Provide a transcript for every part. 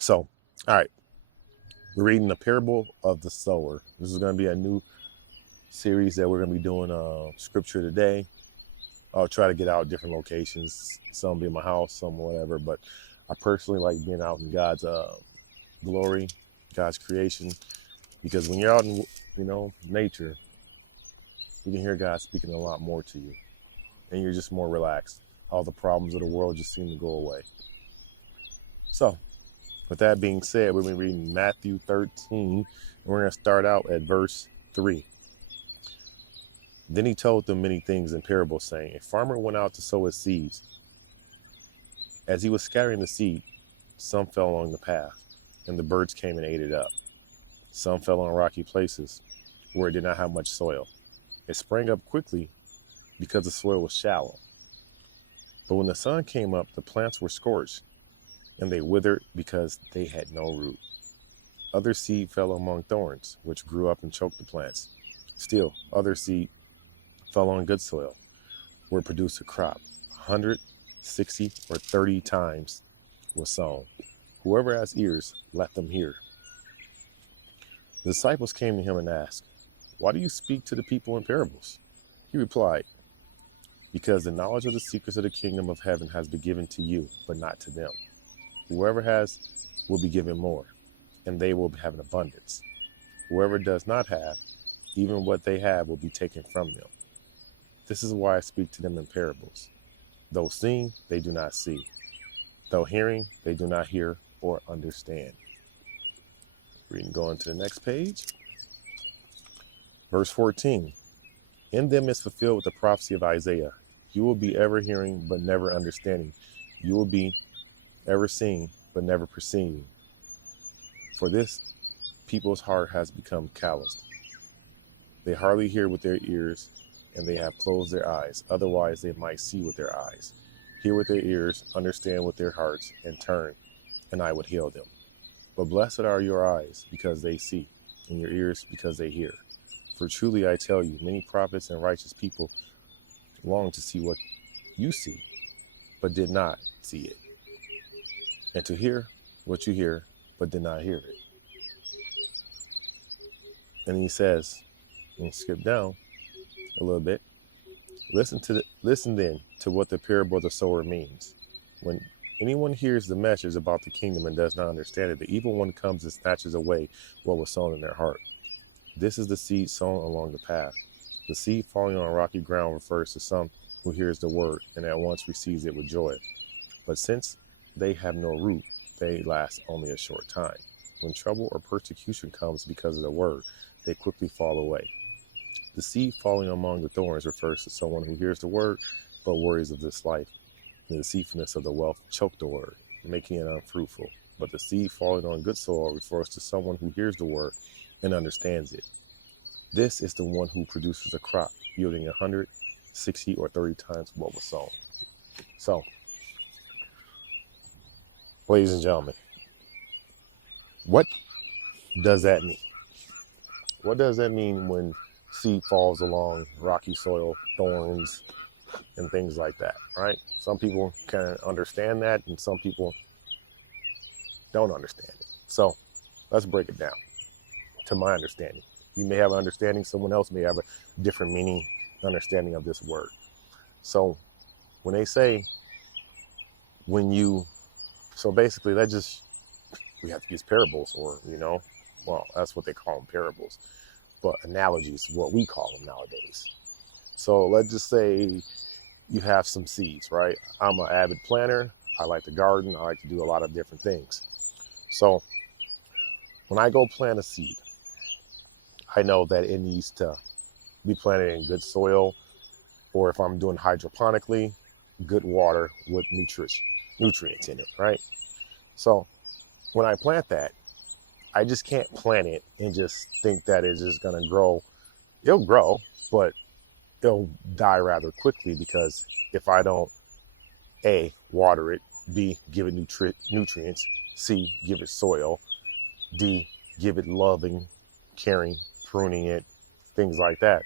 So, all right, we're reading the parable of the sower. This is going to be a new series that we're going to be doing scripture today. I'll try to get out different locations. Some be in my house, some whatever. But I personally like being out in God's glory, God's creation, because when you're out in nature, you can hear God speaking a lot more to you, and you're just more relaxed. All the problems of the world just seem to go away. So, with that being said, we'll be reading Matthew 13, and we're going to start out at verse 3. Then he told them many things in parables, saying, a farmer went out to sow his seeds. As he was scattering the seed, some fell along the path, and the birds came and ate it up. Some fell on rocky places, where it did not have much soil. It sprang up quickly because the soil was shallow. But when the sun came up, the plants were scorched, and they withered because they had no root. Other seed fell among thorns, which grew up and choked the plants. Still, other seed fell on good soil, where it produced a crop. 100, 60, or 30 times was sown. Whoever has ears, let them hear. The disciples came to him and asked, why do you speak to the people in parables? He replied, because the knowledge of the secrets of the kingdom of heaven has been given to you, but not to them. Whoever has will be given more, and they will have an abundance. Whoever does not have, even what they have will be taken from them. This is why I speak to them in parables. Though seeing, they do not see. Though hearing, they do not hear or understand. Reading, going to the next page. Verse 14. In them is fulfilled the prophecy of Isaiah. You will be ever hearing, but never understanding. You will be ever seeing, but never perceiving. For this people's heart has become calloused. They hardly hear with their ears, and they have closed their eyes. Otherwise, they might see with their eyes, hear with their ears, understand with their hearts, and turn, and I would heal them. But blessed are your eyes, because they see, and your ears, because they hear. For truly I tell you, many prophets and righteous people long to see what you see, but did not see it, and to hear what you hear, but did not hear it. And he says, and skip down a little bit, listen then to what the parable of the sower means. When anyone hears the message about the kingdom and does not understand it, the evil one comes and snatches away what was sown in their heart. This is the seed sown along the path. The seed falling on rocky ground refers to some who hears the word and at once receives it with joy. But since they have no root, they last only a short time. When trouble or persecution comes because of the word, they quickly fall away. The seed falling among the thorns refers to someone who hears the word, but worries of this life, and the deceitfulness of the wealth choke the word, making it unfruitful. But the seed falling on good soil refers to someone who hears the word and understands it. This is the one who produces a crop, yielding 100, 60, or 30 times what was sown. So, ladies and gentlemen, what does that mean? What does that mean when seed falls along rocky soil, thorns, and things like that, right? Some people can understand that, and some people don't understand it. So let's break it down to my understanding. You may have an understanding, someone else may have a different meaning, understanding of this word. So when they say, so basically we have to use parables, or, well, that's what they call them, parables. But analogies is what we call them nowadays. So let's just say you have some seeds, right? I'm an avid planter. I like to garden. I like to do a lot of different things. So when I go plant a seed, I know that it needs to be planted in good soil, or if I'm doing hydroponically, good water with nutrients in it, right? So when I plant that, I just can't plant it and just think that it's just going to grow. It'll grow, but it'll die rather quickly, because if I don't, A, water it, B, give it nutrients, C, give it soil, D, give it loving, caring, pruning it, things like that,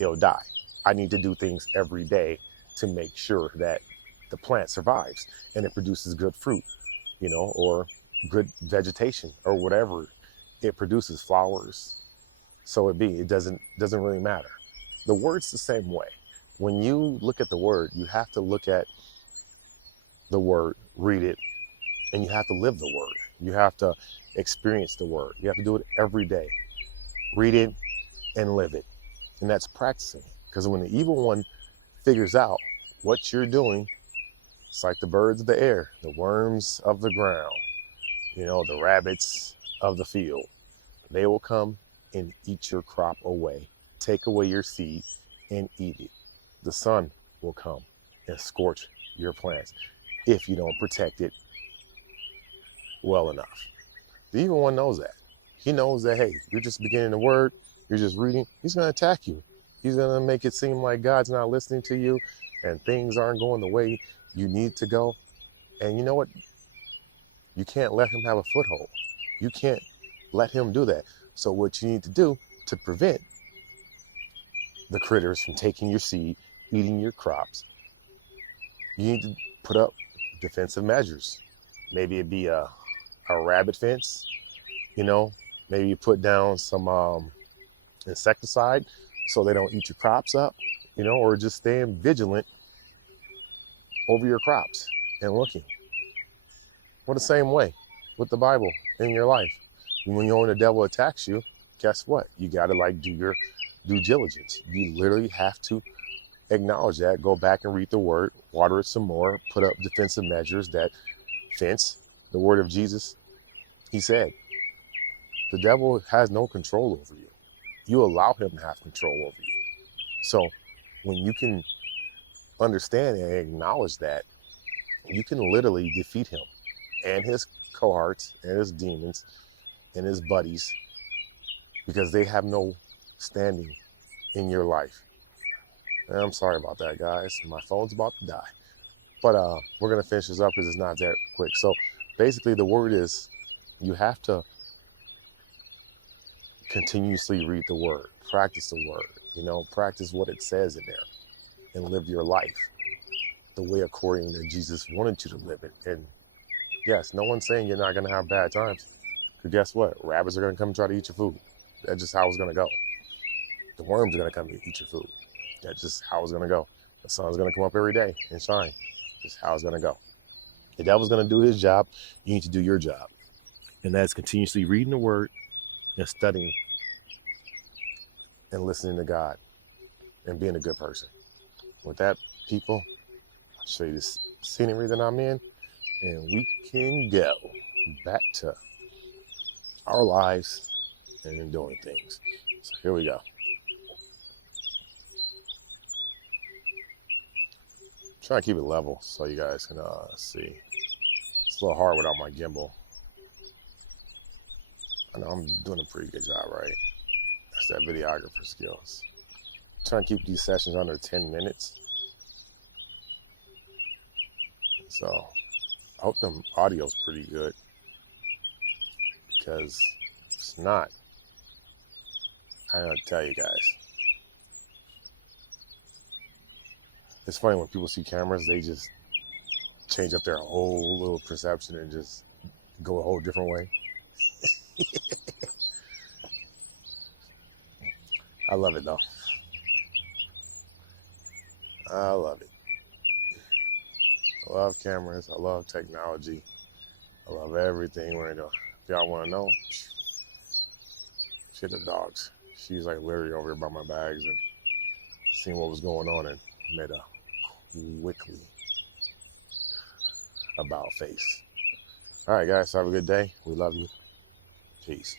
it'll die. I need to do things every day to make sure that the plant survives and it produces good fruit, or good vegetation or whatever it produces, flowers. So it doesn't really matter. The word's the same way. When you look at the word, you have to look at the word, read it, and you have to live the word. You have to experience the word. You have to do it every day. Read it and live it. And that's practicing. Because when the evil one figures out what you're doing, it's like the birds of the air, the worms of the ground, the rabbits of the field. They will come and eat your crop away, take away your seed and eat it. The sun will come and scorch your plants if you don't protect it well enough. The evil one knows that. He knows that, hey, you're just beginning the word, you're just reading, he's going to attack you. He's going to make it seem like God's not listening to you and things aren't going the way you need to go. And you know what? You can't let him have a foothold. You can't let him do that. So what you need to do to prevent the critters from taking your seed, eating your crops, you need to put up defensive measures. Maybe it'd be a rabbit fence, maybe you put down some insecticide so they don't eat your crops up, or just staying vigilant over your crops and looking. Well, the same way with the Bible in your life. When the devil attacks you, guess what? You got to do your due diligence. You literally have to acknowledge that, go back and read the word, water it some more, put up defensive measures that fence the word of Jesus. He said, the devil has no control over you. You allow him to have control over you. So when you can understand and acknowledge that, you can literally defeat him and his cohorts and his demons and his buddies, because they have no standing in your life. And I'm sorry about that, guys. My phone's about to die. But we're going to finish this up because it's not that quick. So basically the word is, you have to continuously read the word, practice the word, practice what it says in there and live your life the way according to Jesus wanted you to live it. And yes, no one's saying you're not going to have bad times. Because guess what? Rabbits are going to come try to eat your food. That's just how it's going to go. The worms are going to come and eat your food. That's just how it's going to go. The sun's going to come up every day and shine. Just how it's going to go. The devil's going to do his job. You need to do your job. And that's continuously reading the word and studying and listening to God and being a good person. With that, people, I'll show you this scenery that I'm in, and we can go back to our lives and doing things. So here we go. Trying to keep it level so you guys can see. It's a little hard without my gimbal. I know I'm doing a pretty good job, right? That's that videographer skills. Trying to keep these sessions under 10 minutes. So I hope the audio's pretty good, because if it's not, I gotta tell you guys. It's funny when people see cameras, they just change up their whole little perception and just go a whole different way. I love it though. I love it. I love cameras. I love technology. I love everything we're doing. If y'all want to know, shit, the dogs. She's like literally over here by my bags and seeing what was going on and made a quickly about face. All right, guys, have a good day. We love you. Peace.